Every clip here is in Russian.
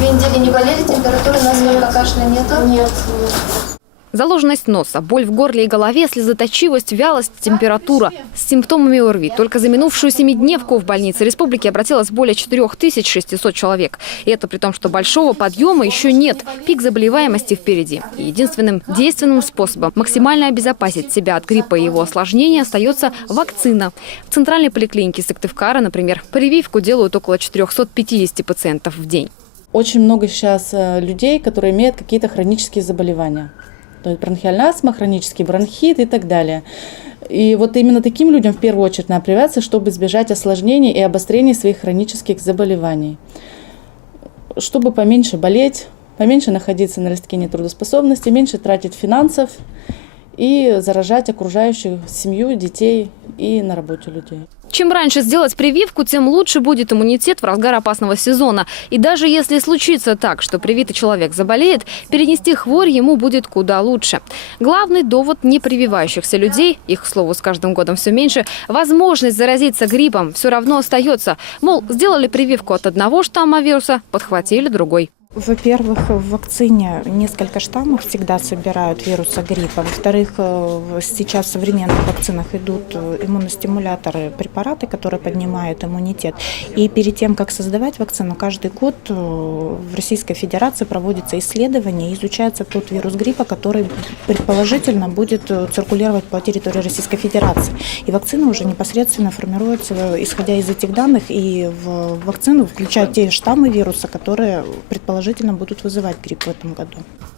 2 недели не болели, температуры насморка, кашля нету? Нет. Заложенность носа, боль в горле и голове, слезоточивость, вялость, температура. С симптомами ОРВИ только за минувшую 7-дневку в больнице республики обратилось более 4600 человек. И это при том, что большого подъема еще нет. Пик заболеваемости впереди. И единственным действенным способом максимально обезопасить себя от гриппа и его осложнений остается вакцина. В центральной поликлинике Сыктывкара, например, прививку делают около 450 пациентов в день. Очень много сейчас людей, которые имеют какие-то хронические заболевания. То есть бронхиальная астма, хронический бронхит и так далее. И вот именно таким людям в первую очередь надо прививаться, чтобы избежать осложнений и обострений своих хронических заболеваний. Чтобы поменьше болеть, поменьше находиться на листке нетрудоспособности, меньше тратить финансов и заражать окружающих семью, детей и на работе людей. Чем раньше сделать прививку, тем лучше будет иммунитет в разгар опасного сезона. И даже если случится так, что привитый человек заболеет, перенести хворь ему будет куда лучше. Главный довод непрививающихся людей, их, к слову, с каждым годом все меньше, возможность заразиться гриппом все равно остается. Мол, сделали прививку от одного штамма вируса, подхватили другой. Во-первых, в вакцине несколько штаммов всегда собирают вируса гриппа. Во-вторых, сейчас в современных вакцинах идут иммуностимуляторы, препараты, которые поднимают иммунитет. И перед тем, как создавать вакцину, каждый год в Российской Федерации проводится исследование, изучается тот вирус гриппа, который предположительно будет циркулировать по территории Российской Федерации. И вакцина уже непосредственно формируется, исходя из этих данных, и в вакцину включают те штаммы вируса, которые предположительно будут вызывать грипп в этом году.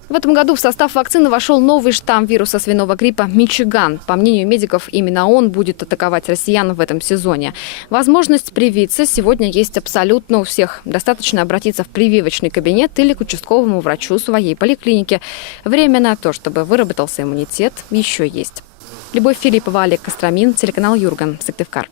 В этом году в состав вакцины вошел новый штамм вируса свиного гриппа Мичиган. По мнению медиков, именно он будет атаковать россиян в этом сезоне. Возможность привиться сегодня есть абсолютно у всех. Достаточно обратиться в прививочный кабинет или к участковому врачу своей поликлиники. Время на то, чтобы выработался иммунитет, еще есть. Любовь Филиппова, Олег Костромин, телеканал Юрган, Сыктывкар.